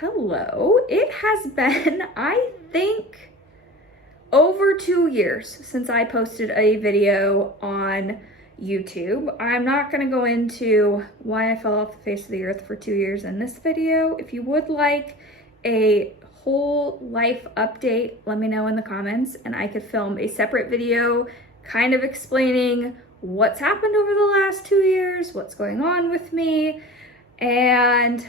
Hello. It has been, I think, over 2 years since I posted a video on YouTube. I'm not going to go into why I fell off the face of the earth for 2 years in this video. If you would like a whole life update, let me know in the comments and I could film a separate video kind of explaining what's happened over the last 2 years, what's going on with me, and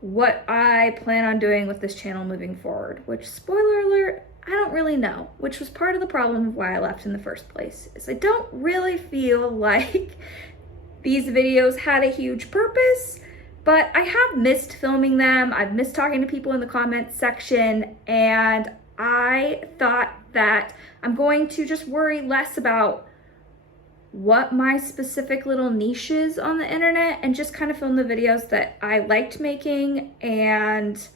what I plan on doing with this channel moving forward, which, spoiler alert, I don't really know, which was part of the problem of why I left in the first place, is I don't really feel like these videos had a huge purpose, but I have missed filming them. I've missed talking to people in the comments section, and I thought that I'm going to just worry less about what my specific little niche is on the internet and just kind of film the videos that I liked making and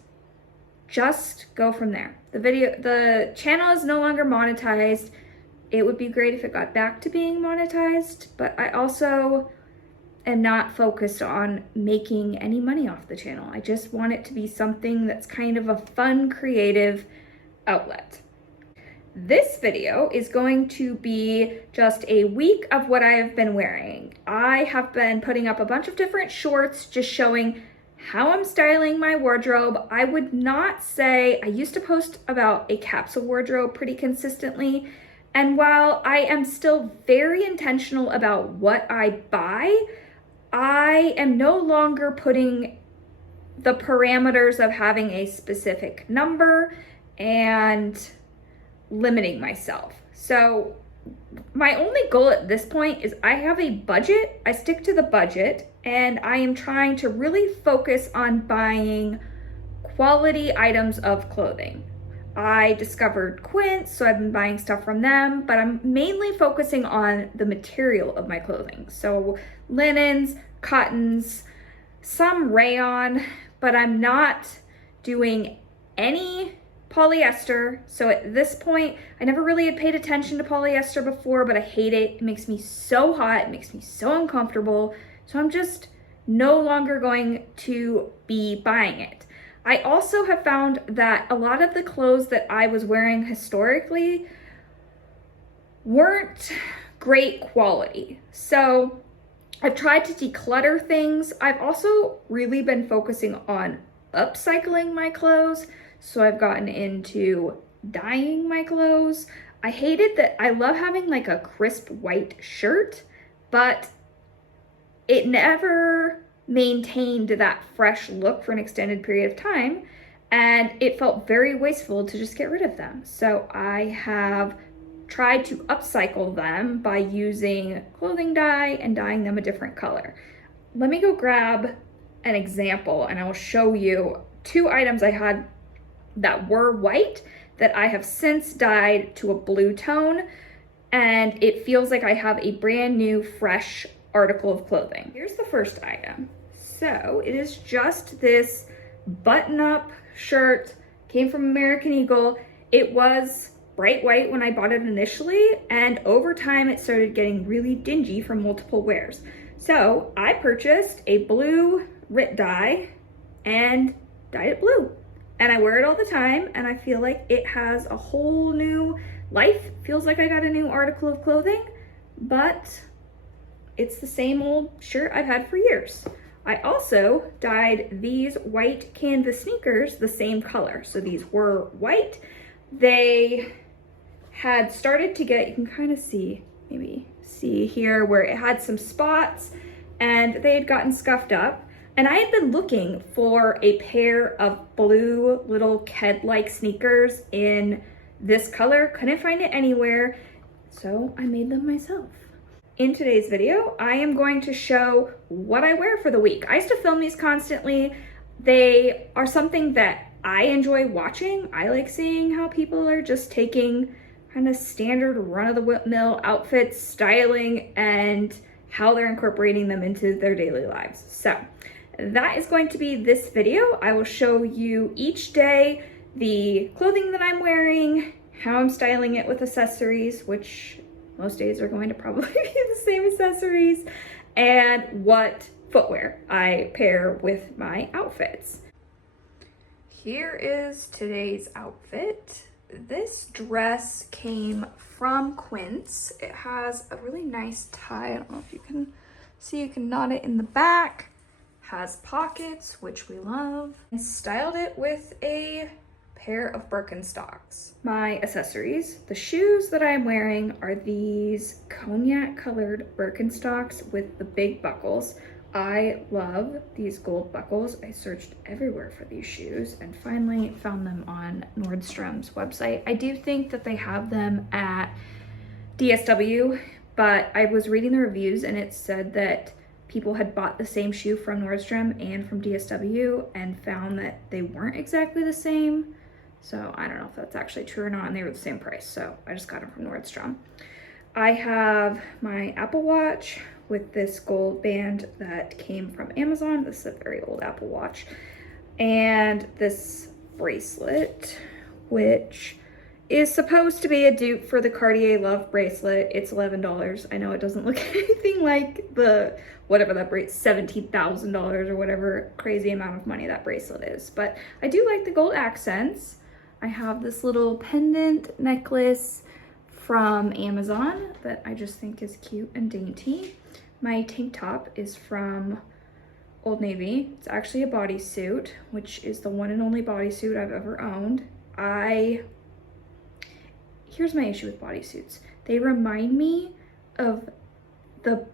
just go from there. The channel is no longer monetized. It would be great if it got back to being monetized, but I also am not focused on making any money off the channel. I just want it to be something that's kind of a fun, creative outlet. This video is going to be just a week of what I have been wearing. I have been putting up a bunch of different shorts just showing how I'm styling my wardrobe. I would not say, I used to post about a capsule wardrobe pretty consistently, and while I am still very intentional about what I buy, I am no longer putting the parameters of having a specific number and limiting myself. So my only goal at this point is I have a budget, I stick to the budget, and I am trying to really focus on buying quality items of clothing. I discovered Quince, so I've been buying stuff from them, but I'm mainly focusing on the material of my clothing. So linens, cottons, some rayon, but I'm not doing any polyester. So at this point, I never really had paid attention to polyester before, but I hate it. It makes me so hot. It makes me so uncomfortable. So I'm just no longer going to be buying it. I also have found that a lot of the clothes that I was wearing historically weren't great quality. So I've tried to declutter things. I've also really been focusing on upcycling my clothes. So I've gotten into dyeing my clothes. I hated that. I love having like a crisp white shirt, but it never maintained that fresh look for an extended period of time, and it felt very wasteful to just get rid of them. So I have tried to upcycle them by using clothing dye and dyeing them a different color. Let me go grab an example and I will show you 2 items I had that were white that I have since dyed to a blue tone, and it feels like I have a brand new fresh article of clothing. Here's the first item. So it is just this button-up shirt, came from American Eagle. It was bright white when I bought it initially, and over time it started getting really dingy from multiple wears. So I purchased a blue RIT dye and dyed it blue. And I wear it all the time, and I feel like it has a whole new life. Feels like I got a new article of clothing, but it's the same old shirt I've had for years. I also dyed these white canvas sneakers the same color. So these were white. They had started to get, you can kind of see, maybe see here where it had some spots, and they had gotten scuffed up. And I had been looking for a pair of blue little Ked-like sneakers in this color. Couldn't find it anywhere, so I made them myself. In today's video, I am going to show what I wear for the week. I used to film these constantly. They are something that I enjoy watching. I like seeing how people are just taking kind of standard run-of-the-mill outfits, styling, and how they're incorporating them into their daily lives. So that is going to be this video. I will show you each day the clothing that I'm wearing, how I'm styling it with accessories, which most days are going to probably be the same accessories, and what footwear I pair with my outfits. Here is today's outfit. This dress came from Quince. It has a really nice tie. I don't know if you can see, you can knot it in the back. Has pockets, which we love. I styled it with a pair of Birkenstocks. My accessories, the shoes that I'm wearing are these cognac colored Birkenstocks with the big buckles. I love these gold buckles. I searched everywhere for these shoes and finally found them on Nordstrom's website. I do think that they have them at DSW, but I was reading the reviews and it said that people had bought the same shoe from Nordstrom and from DSW and found that they weren't exactly the same. So I don't know if that's actually true or not, and they were the same price, so I just got them from Nordstrom. I have my Apple Watch with this gold band that came from Amazon. This is a very old Apple Watch. And this bracelet, which is supposed to be a dupe for the Cartier Love bracelet. It's $11. I know it doesn't look anything like the, whatever that $17,000 or whatever crazy amount of money that bracelet is. But I do like the gold accents. I have this little pendant necklace from Amazon that I just think is cute and dainty. My tank top is from Old Navy. It's actually a bodysuit, which is the one and only bodysuit I've ever owned. Here's my issue with bodysuits. They remind me of the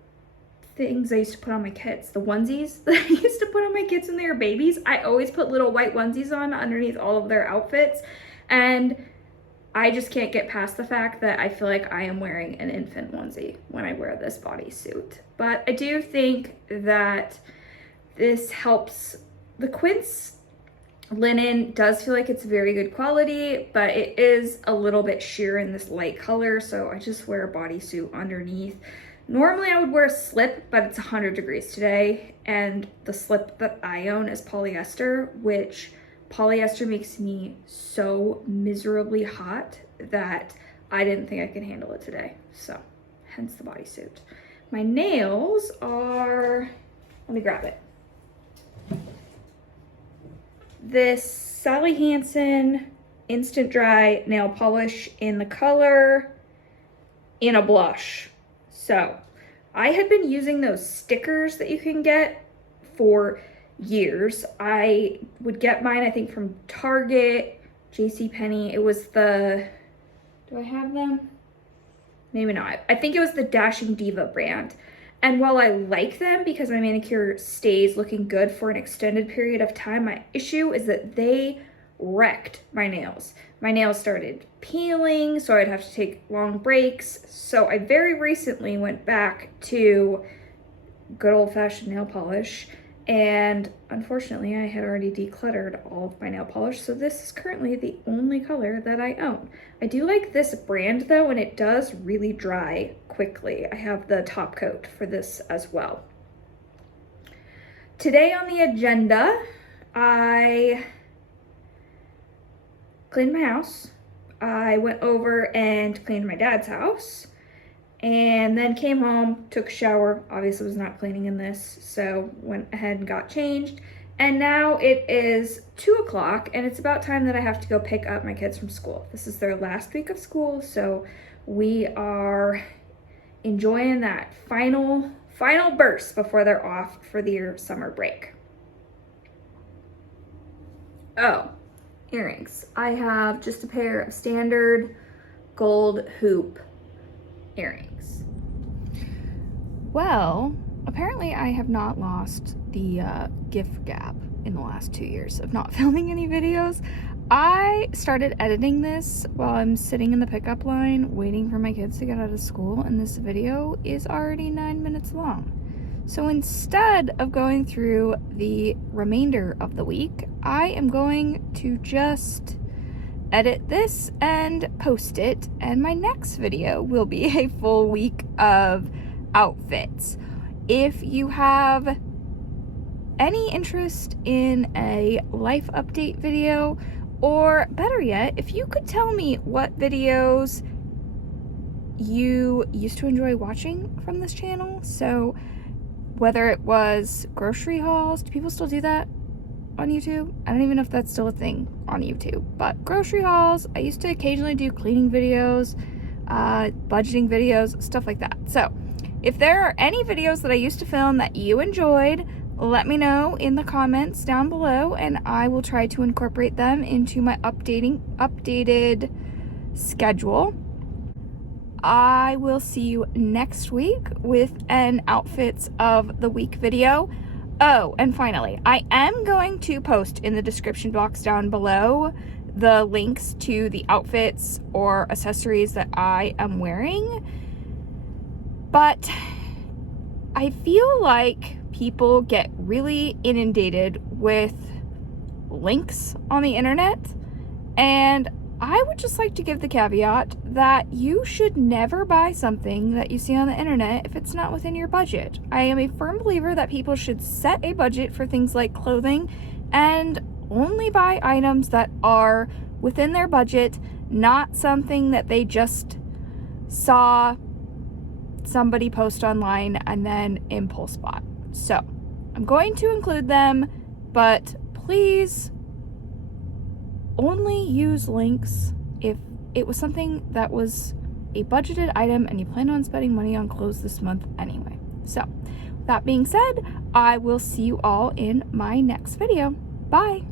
things I used to put on my kids, the onesies that I used to put on my kids when they were babies. I always put little white onesies on underneath all of their outfits, and I just can't get past the fact that I feel like I am wearing an infant onesie when I wear this bodysuit. But I do think that this helps. The Quince linen does feel like it's very good quality, but it is a little bit sheer in this light color, so I just wear a bodysuit underneath. Normally I would wear a slip, but it's 100 degrees today, and the slip that I own is polyester, which polyester makes me so miserably hot that I didn't think I could handle it today, so hence the bodysuit. My nails are, let me grab it. This Sally Hansen Instant Dry nail polish in the color in a blush. So I had been using those stickers that you can get for years. I would get mine, I think, from Target, JCPenney. It was the, do I have them? Maybe not. I think it was the Dashing Diva brand. And while I like them because my manicure stays looking good for an extended period of time, my issue is that they wrecked my nails. My nails started peeling, so I'd have to take long breaks. So I very recently went back to good old-fashioned nail polish, and unfortunately I had already decluttered all of my nail polish, so this is currently the only color that I own. I do like this brand though, and it does really dry quickly. I have the top coat for this as well. Today on the agenda, I cleaned my house. I went over and cleaned my dad's house, and then came home, took a shower. Obviously was not cleaning in this, so went ahead and got changed. And now it is 2 o'clock, and it's about time that I have to go pick up my kids from school. This is their last week of school, so we are enjoying that final burst before they're off for their summer break. Oh, earrings. I have just a pair of standard gold hoop earrings. Well, apparently I have not lost the gift gap in the last 2 years of not filming any videos. I started editing this while I'm sitting in the pickup line waiting for my kids to get out of school, and this video is already 9 minutes long. So instead of going through the remainder of the week, I am going to just edit this and post it, and my next video will be a full week of outfits. If you have any interest in a life update video, or better yet, if you could tell me what videos you used to enjoy watching from this channel, so whether it was grocery hauls, do people still do that? on YouTube. I don't even know if that's still a thing on YouTube, but grocery hauls. I used to occasionally do cleaning videos, budgeting videos, stuff like that. So if there are any videos that I used to film that you enjoyed, let me know in the comments down below, and I will try to incorporate them into my updated schedule. I will see you next week with an outfits of the week video. Oh, and finally, I am going to post in the description box down below the links to the outfits or accessories that I am wearing. But I feel like people get really inundated with links on the internet, and I would just like to give the caveat that you should never buy something that you see on the internet if it's not within your budget. I am a firm believer that people should set a budget for things like clothing and only buy items that are within their budget, not something that they just saw somebody post online and then impulse bought. So I'm going to include them, but please only use links if it was something that was a budgeted item and you plan on spending money on clothes this month anyway. So that being said, I will see you all in my next video. Bye.